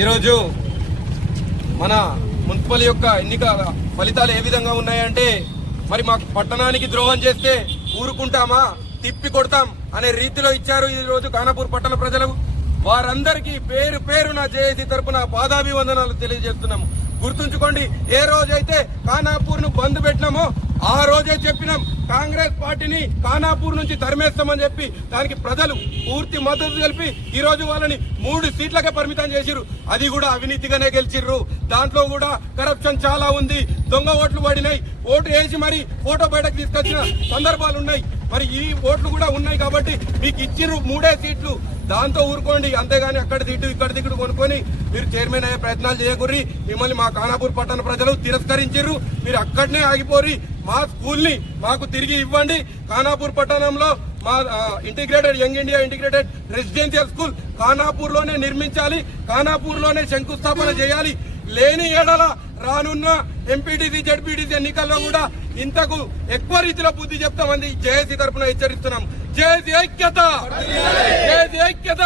ఈరోజు మన మున్సిపల్ యొక్క ఎన్నికల ఫలితాలు ఏ విధంగా ఉన్నాయంటే, మరి మాకు పట్టణానికి ద్రోహం చేస్తే ఊరుకుంటామా, తిప్పి కొడతాం అనే రీతిలో ఇచ్చారు ఈరోజు ఖానాపూర్ పట్టణ ప్రజలు. వారందరికీ పేరు పేరున జేఏసీ తరపున పాదాభివందనాలు తెలియజేస్తున్నాము. గుర్తుంచుకోండి, ఏ రోజైతే ఖానాపూర్ ను బంద్ పెట్టినామో ఆ రోజే చెప్పినాం కాంగ్రెస్ పార్టీని ఖానాపూర్ నుంచి తరిమేస్తామని చెప్పి. దానికి ప్రజలు పూర్తి మద్దతు తెలిపి ఈ రోజు వాళ్ళని 3 సీట్లకే పరిమితం చేసిర్రు. అది కూడా అవినీతిగానే గెలిచిర్రు. దాంట్లో కూడా కరప్షన్ చాలా ఉంది. దొంగ ఓట్లు పడినాయి. ఓటు వేసి మరి ఫోటో బయటకు తీసుకొచ్చిన సందర్భాలు ఉన్నాయి. మరి ఈ ఓట్లు కూడా ఉన్నాయి కాబట్టి మీకు ఇచ్చిర్రు 3 సీట్లు. దాంతో ఊరుకోండి, అంతేగాని అక్కడి దిట్టు ఇక్కడ దిక్కుడు కొనుక్కొని మీరు చైర్మన్ అయ్యే ప్రయత్నాలు చేయకూర్రి. మిమ్మల్ని మా ఖానాపూర్ పట్టణ ప్రజలు తిరస్కరించిర్రు. మీరు అక్కడనే ఆగిపోరి. మా స్కూల్ ని మాకు తిరిగి ఇవ్వండి. ఖానాపూర్ పట్టణంలో మా integrated young India integrated residential school Khanapur లోనే నిర్మించాలి. ఖానాపూర్ లోనే శంకుస్థాపన చేయాలి. లేని ఏడల రానున్న ఎంపీటీసీ జడ్పీటీసీ ఎన్నికల్లో కూడా ఇంతకు ఎక్కువ రీతిలో బుద్ధి చెప్తామని జేఏసీ తరఫున హెచ్చరిస్తున్నాం. జేఏసీ ఐక్యత, జేఏసీ ఐక్యత.